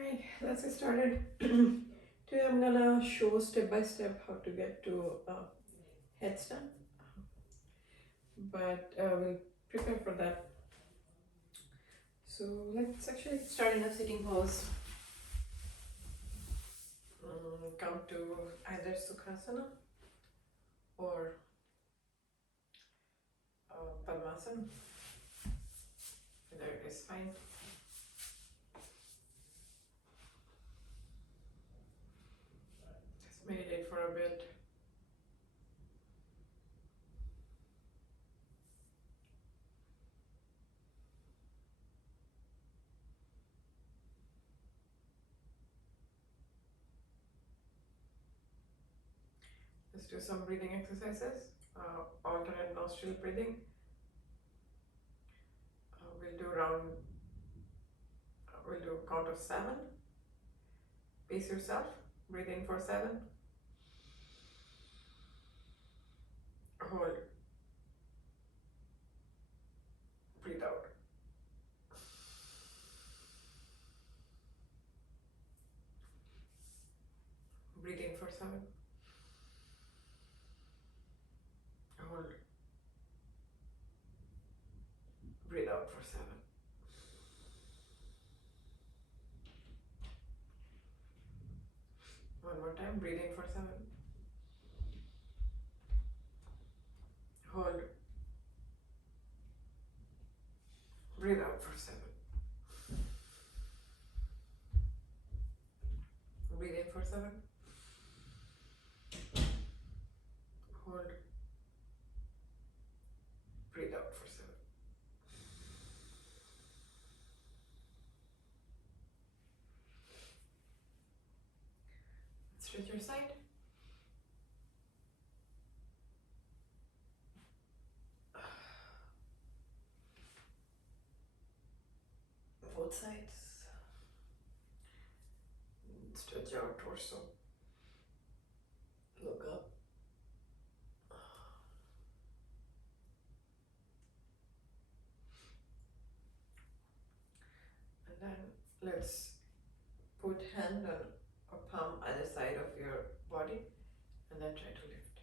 Hi, let's get started. Today I'm gonna show step by step how to get to headstand, but we'll prepare for that. So let's actually start in a sitting pose. Come to either Sukhasana or Padmasana. Either is fine. Just meditate for a bit. Let's do some breathing exercises. Alternate nostril breathing. We'll do round. We'll do count of 7. Pace yourself. Breathe in for 7. Hold. Breathe out. Breathe in for 7. Hold. Breathe out for 7. One more time. Breathe in for 7. Hold. Breathe out for 7. Breathe in for 7. Hold. Breathe out for 7. Stretch your side. Both sides. Stretch out torso. Look up. And then let's put hand on a palm either side of your body and then try to lift.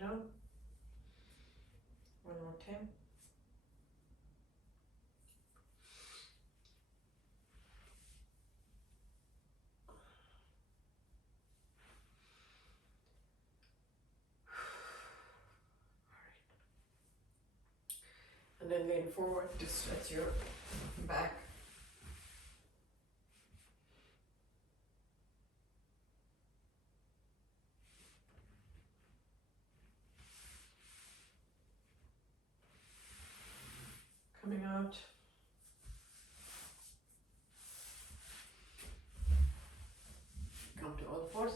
Come down. One more time. And then lean forward to stretch your back. Coming out. Come to all fours.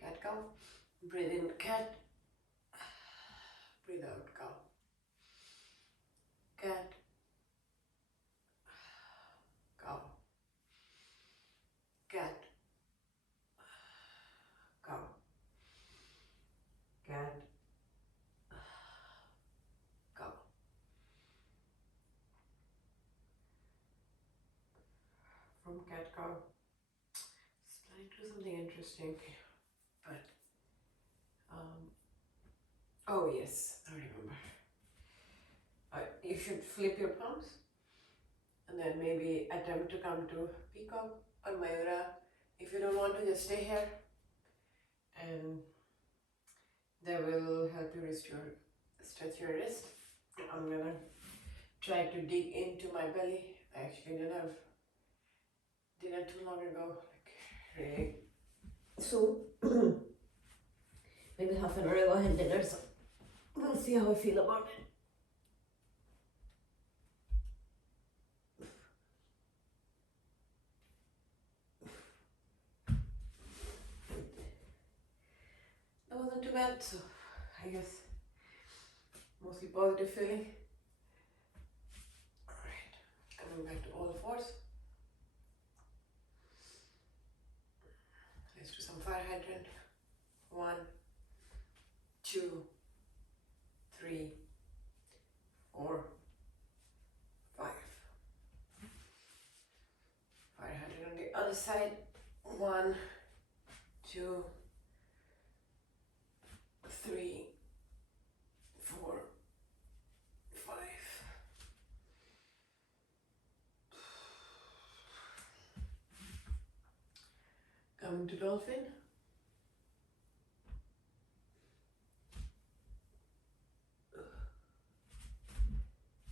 Cat cow. Breathe in cat. Breathe out cow. Cat. Cow. Cat. Cow. Cat. Cow. From cat cow. Let's do something interesting. But oh yes, I remember. You should flip your palms and then maybe attempt to come to peacock or mayura. If you don't want to, just stay here and that will help you stretch your wrist. I'm gonna try to dig into my belly. I actually didn't have dinner too long ago, like really. So maybe half an hour ago I had dinner, so we'll see how I feel about it. That wasn't too bad, so I guess mostly positive feeling. Alright, come other side. 1, 2, 3, 4, 5. Coming to dolphin.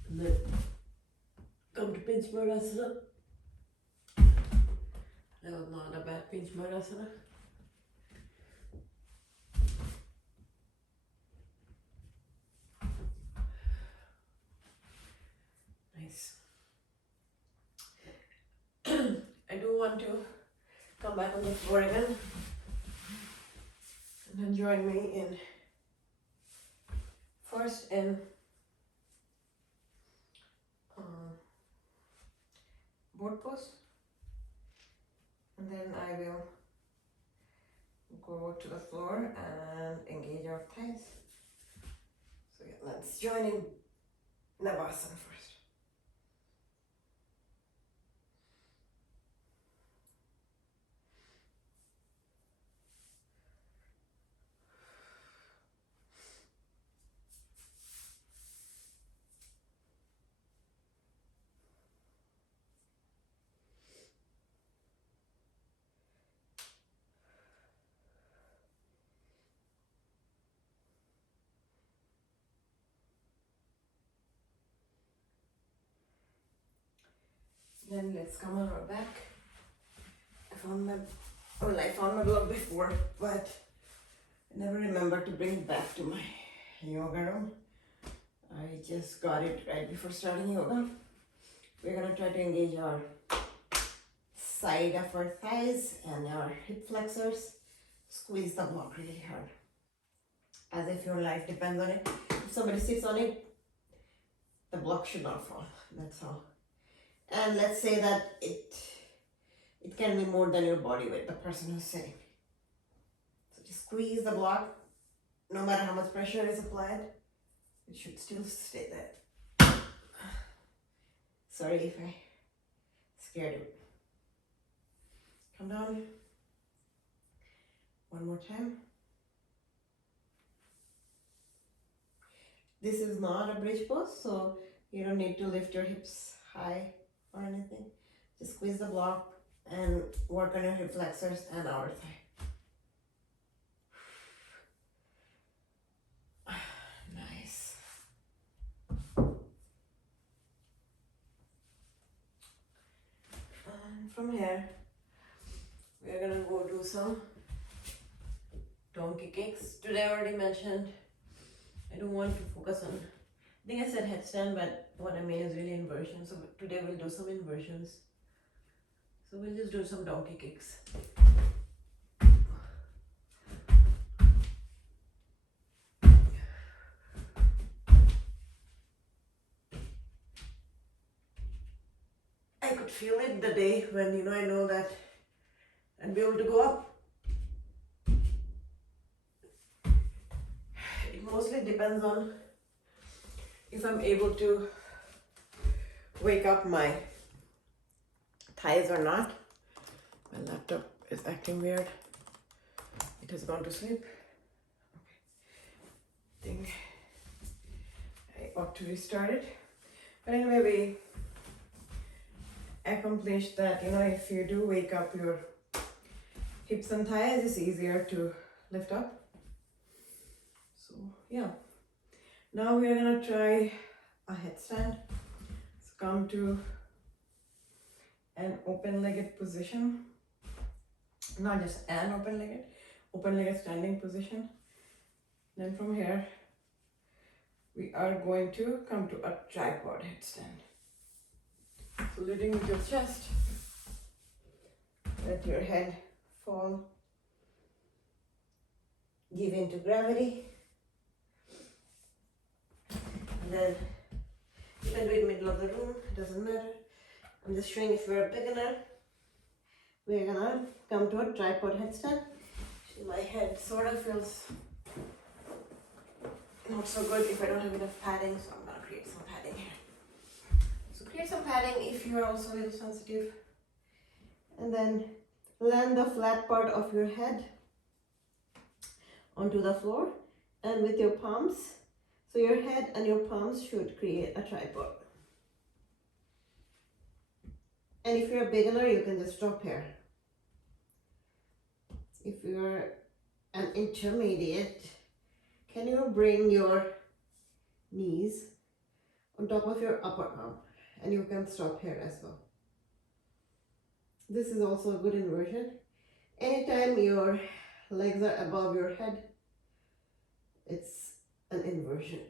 And then come to pinch Marasana. That was not a bad pinch Marasana. Nice. I do want to come back on the floor again and then join me in first in board pose, and then I will go to the floor and engage our thighs. So yeah, let's join in Navasana first. Then let's come on our back. I found my block before, but I never remembered to bring it back to my yoga room. I just got it right before starting yoga. We're gonna try to engage our side of our thighs and our hip flexors. Squeeze the block really hard, as if your life depends on it. If somebody sits on it, the block should not fall. That's all. And let's say that it can be more than your body weight, the person who's sitting. So just squeeze the block. No matter how much pressure is applied, it should still stay there. Sorry if I scared you. Come down. One more time. This is not a bridge pose, so you don't need to lift your hips high or anything. Just squeeze the block and work on your hip flexors and outer thigh. Nice. And from here, we're gonna go do some donkey kicks. Today I already mentioned I don't want to focus on, I think I said headstand, but what I mean is really inversions. So today we'll do some inversions. So we'll just do some donkey kicks. I could feel it the day when, I know that I'd be able to go up. It mostly depends on if I'm able to wake up my thighs or not. My laptop is acting weird. It has gone to sleep. Okay. I think I ought to restart it. But anyway, we accomplished that, if you do wake up your hips and thighs, it's easier to lift up. So yeah. Now we are gonna try a headstand. So come to an open-legged position. Not just an open-legged standing position. Then from here, we are going to come to a tripod headstand. So leading with your chest, let your head fall, give in to gravity. And then you can do it in the middle of the room, it doesn't matter. I'm just showing if you're a beginner. We're gonna come to a tripod headstand. My head sort of feels not so good if I don't have enough padding, so I'm gonna create some padding here. So create some padding if you're also a little sensitive. And then land the flat part of your head onto the floor, and with your palms, so your head and your palms should create a tripod. And if you're a beginner, you can just stop here. If you're an intermediate, can you bring your knees on top of your upper arm, and you can stop here as well. This is also a good inversion. Anytime your legs are above your head, it's an inversion.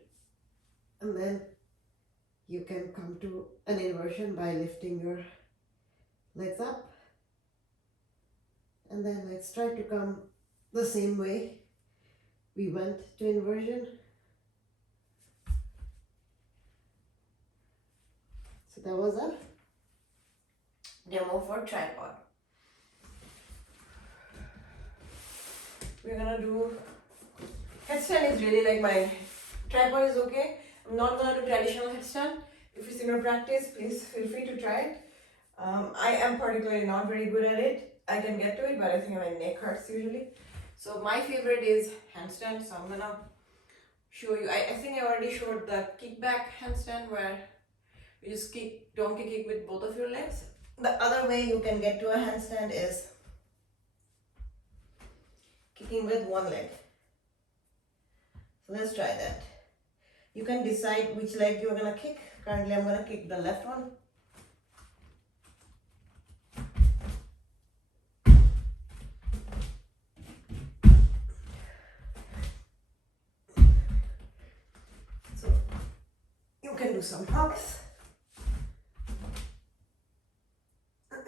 And then you can come to an inversion by lifting your legs up. And then let's try to come the same way we went to inversion. So that was a demo for tripod. We're gonna do headstand. Is really like my tripod is okay. I'm not gonna do traditional headstand. If it's in your practice, please feel free to try it. I am particularly not very good at it. I can get to it, but I think my neck hurts usually. So my favorite is handstand. So I'm gonna show you. I think I already showed the kickback handstand where you just donkey kick with both of your legs. The other way you can get to a handstand is kicking with one leg. So let's try that. You can decide which leg you're gonna kick. Currently I'm gonna kick the left one. So you can do some hops.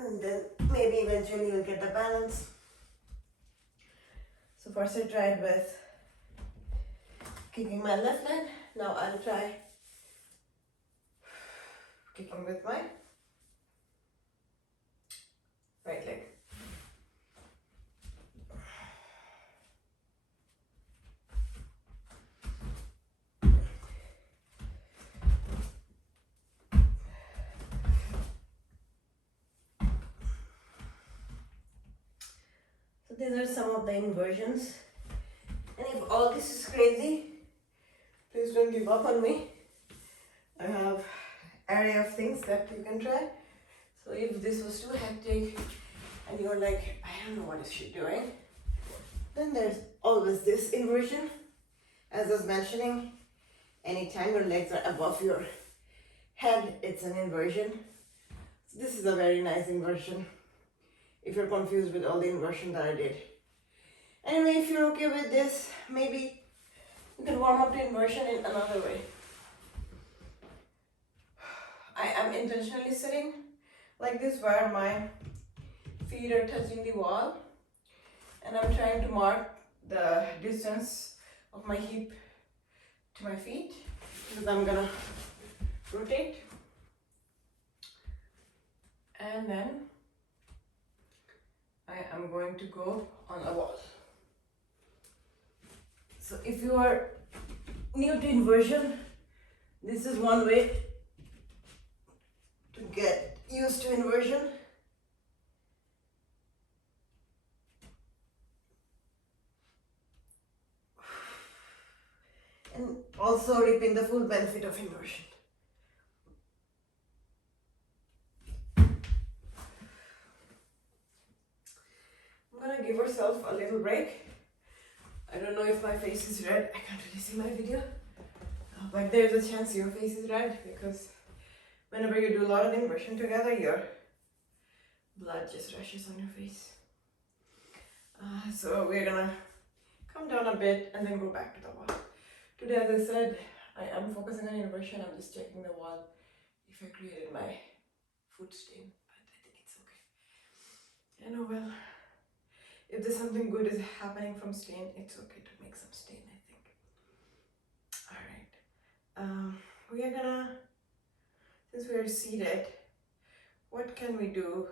And then maybe eventually you'll get the balance. So first I tried with kicking my left leg. Now I'll try kicking with my right leg. So these are some of the inversions. And if all this is crazy, please don't give up on me. I have array of things that you can try. So if this was too hectic and you're like, I don't know what is she doing, then there's always this inversion. As I was mentioning, anytime your legs are above your head, it's an inversion. So this is a very nice inversion if you're confused with all the inversion that I did. Anyway, if you're okay with this, maybe you can warm up the inversion in another way. I am intentionally sitting like this where my feet are touching the wall, and I'm trying to mark the distance of my hip to my feet because I'm gonna rotate, and then I am going to go on a wall. So if you are new to inversion, this is one way to get used to inversion. And also reaping the full benefit of inversion. I'm gonna give yourself a little break. I don't know if my face is red. I can't really see my video, but there's a chance your face is red because whenever you do a lot of inversion together, your blood just rushes on your face. So we're gonna come down a bit and then go back to the wall. Today, as I said, I am focusing on inversion. I'm just checking the wall if I created my foot stain, but I think it's okay. You know, well, if there's something good is happening from stain, it's okay to make some stain, I think. Alright. We are gonna, since we are seated, what can we do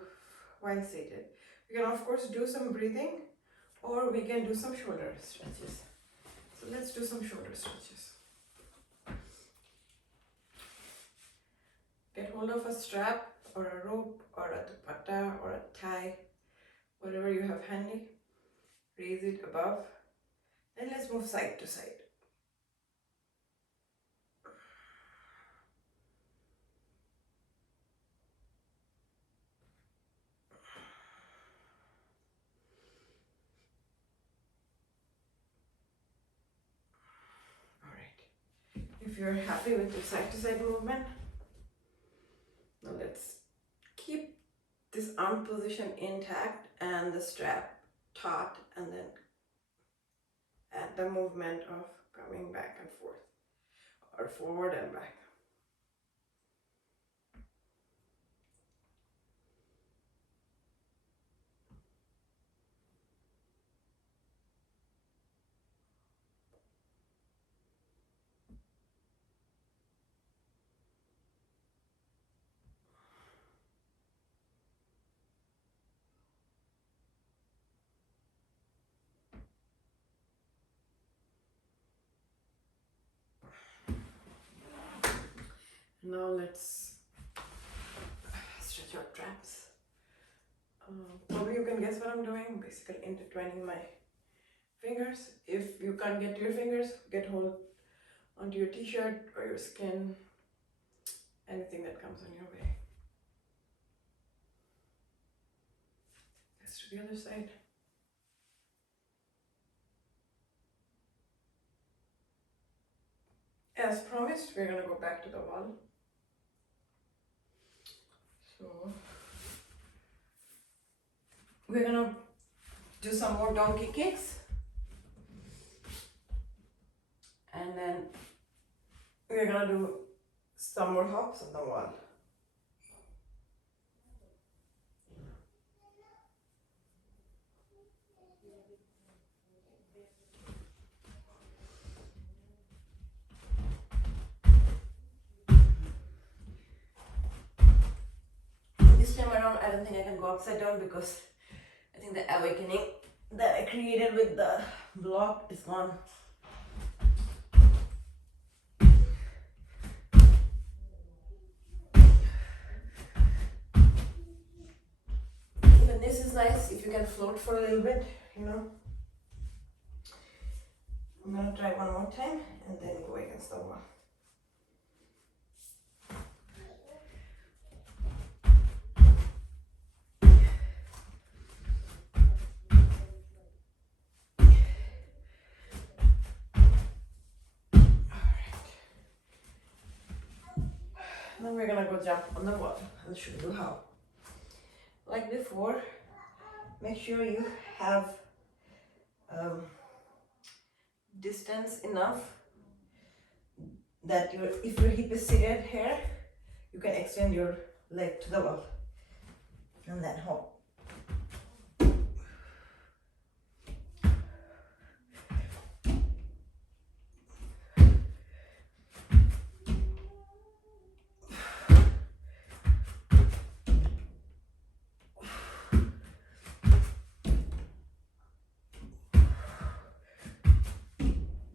while seated? We can of course do some breathing, or we can do some shoulder stretches. So let's do some shoulder stretches. Get hold of a strap or a rope or a dupatta or a tie, whatever you have handy. Raise it above. Then let's move side to side. Alright. If you're happy with the side to side movement, now let's keep this arm position intact and the strap taut, and then add the movement of coming back and forth or forward and back. Now let's stretch out traps. Probably you can guess what I'm doing. Basically intertwining my fingers. If you can't get to your fingers, get hold onto your t-shirt or your skin, anything that comes on your way. Let's do the other side. As promised, we're gonna go back to the wall. So we're gonna do some more donkey kicks, and then we're gonna do some more hops on the wall. This time around, I don't think I can go upside down because I think the awakening that I created with the block is gone. Even this is nice if you can float for a little bit, you know. I'm gonna try one more time and then go against the wall. Then we're gonna go jump on the wall. I'll show you how. Like before, make sure you have distance enough that if your hip is seated here, you can extend your leg to the wall and then hop.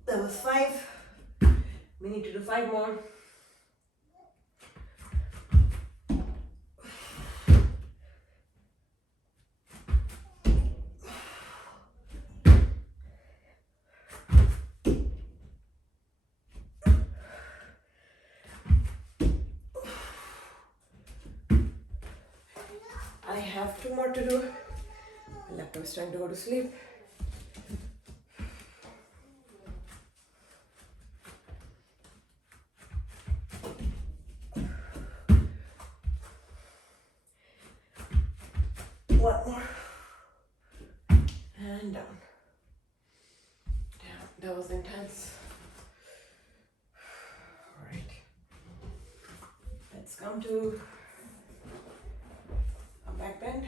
That was 5. We need to do 5 more. I have 2 more to do. My laptop is trying to go to sleep. One more. And down. Damn, that was intense. Alright. Let's come to a back bend.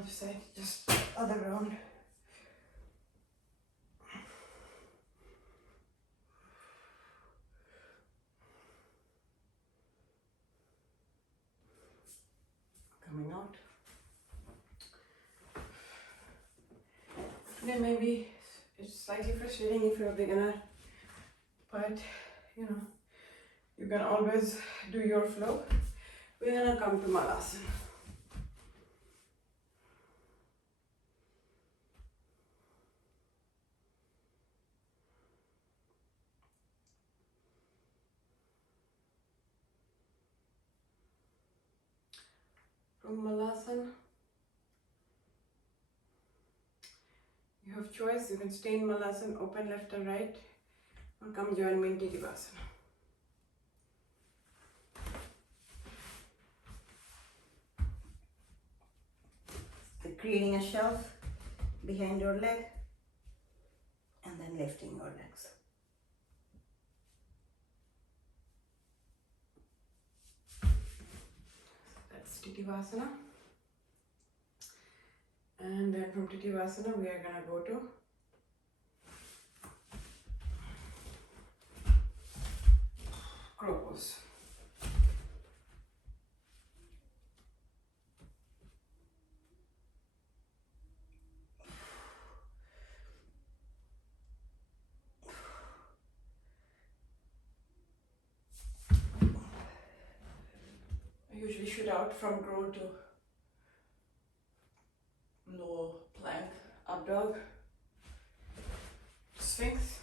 Other side, just other round. Coming out. Then maybe it's slightly frustrating if you're a beginner, but you know, you can always do your flow. We're gonna come to Malasana. From Malasana, you have choice. You can stay in Malasana, open left and right, or come join me in Tittvasana. So creating a shelf behind your leg and then lifting your legs. That's Tittvasana. And then from Tittvasana we are gonna go to crow pose. I usually shoot out from crow to low plank, up dog, sphinx,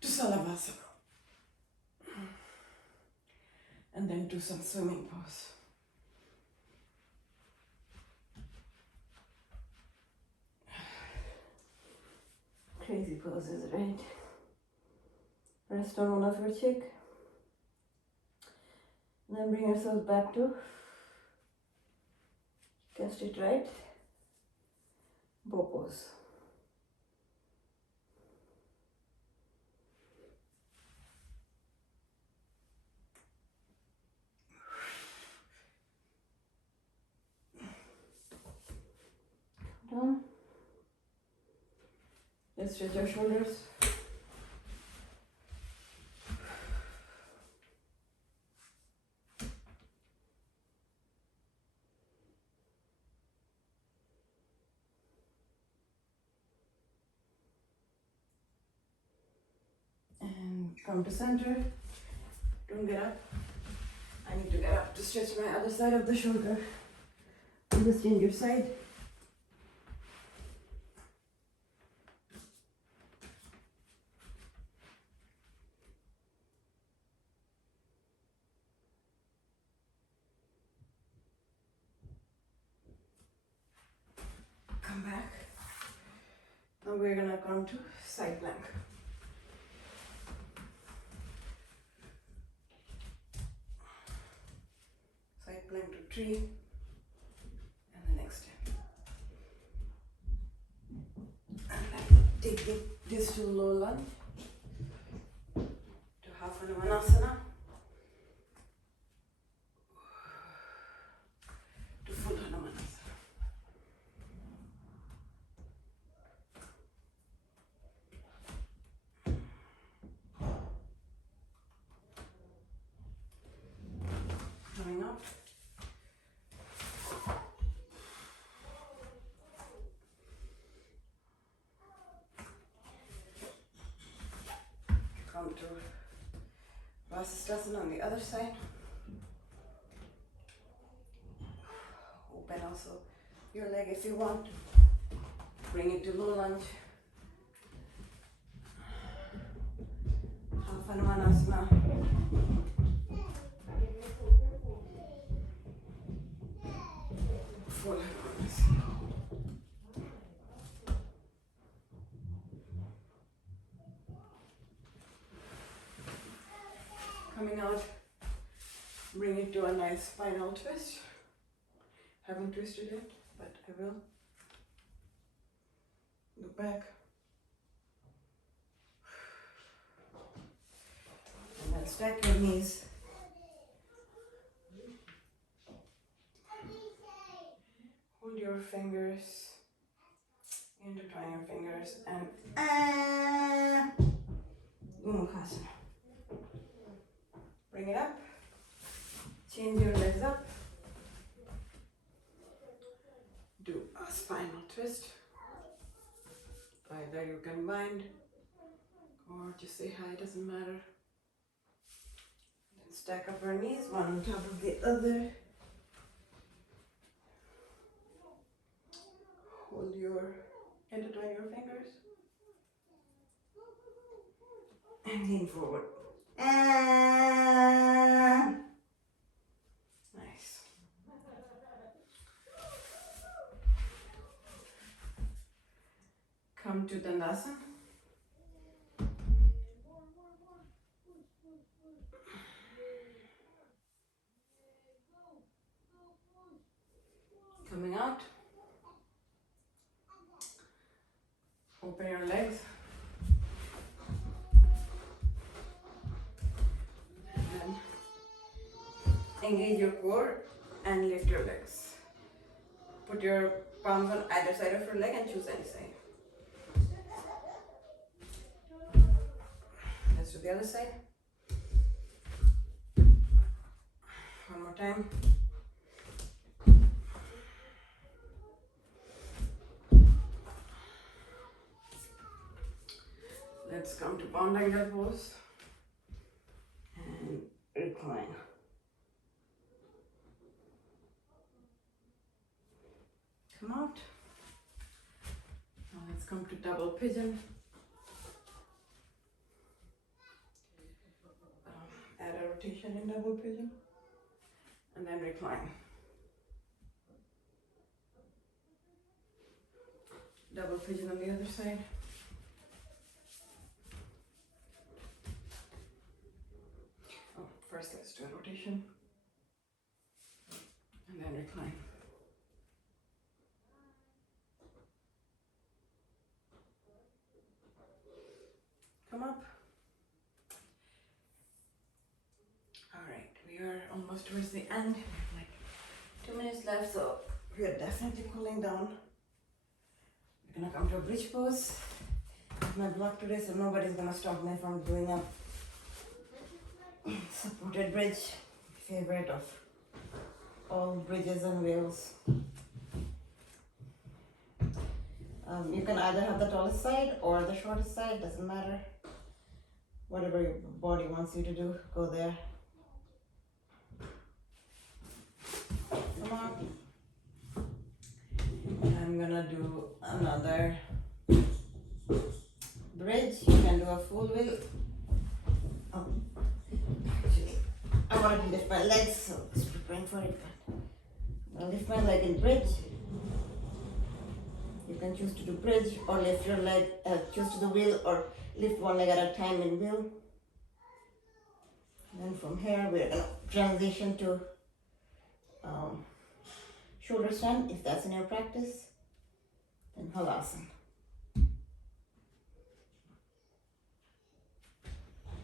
to Salavasana, and then do some swimming pose. Crazy poses, right? Rest on one of your cheek. And then bring yourself back to cast it right. Bow pose. Down. Let's stretch your shoulders. And come to center. Don't get up. I need to get up to stretch my other side of the shoulder. And just change your side. Come back. Now we're gonna come to side plank. Side plank to tree. And the next step. And then take this to low lunge. To half Hanumanasana. To full Hanumanasana. Coming up. Come to Vasisthasana on the other side. Open also your leg if you want. Bring it to low lunge. Half Hanumanasana. Full Hanumanasana. Coming out, bring it to a nice spinal twist. Haven't twisted it, but I will. Look back. And then stack your knees your fingers, intertwine your fingers, and Umukhasana. Bring it up, change your legs up, do a spinal twist. Either you can bind or just say hi, doesn't matter. Then stack up your knees, one on top of the other. Intertwine your fingers. And lean forward. Nice. Come to Dandasana. Coming out. Open your legs. And then engage your core and lift your legs. Put your palms on either side of your leg and choose any side. Let's do the other side. One more time. Let's come to bound angle pose and recline. Come out. Now let's come to double pigeon. Add a rotation in double pigeon and then recline. Double pigeon on the other side. Oh, first let's do a rotation and then recline. Come up. Alright, we are almost towards the end. Like 2 minutes left, so we are definitely cooling down. We're gonna come to a bridge pose. It's my block today, so nobody's gonna stop me from doing a supported bridge. Favorite of all bridges and wheels. You can either have the tallest side or the shortest side, doesn't matter. Whatever your body wants you to do, go there. Come on. I'm gonna do another bridge. You can do a full wheel. Oh, actually, I wanted to lift my legs, so I was preparing for it. But I'll lift my leg in bridge. You can choose to do bridge or lift your leg, choose to do wheel or lift one leg at a time in wheel. And then from here we're going to transition to shoulder stand if that's in your practice. Then halasana.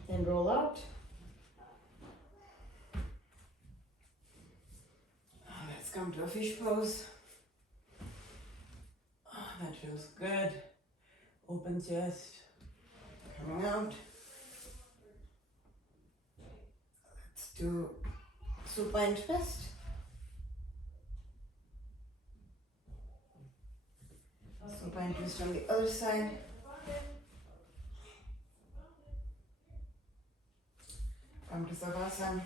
Then roll out. Let's come to a fish pose. That feels good. Open chest. Coming out. Let's do supine twist. Supine twist on the other side. Come to savasana.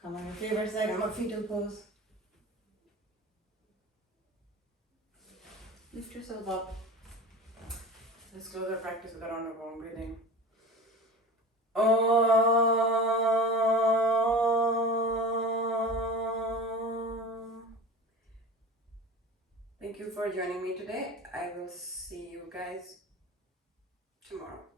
Come on your favorite side on a fetal pose. Lift yourself up. Let's close our practice with a round of warm breathing. Thank you for joining me today. I will see you guys tomorrow.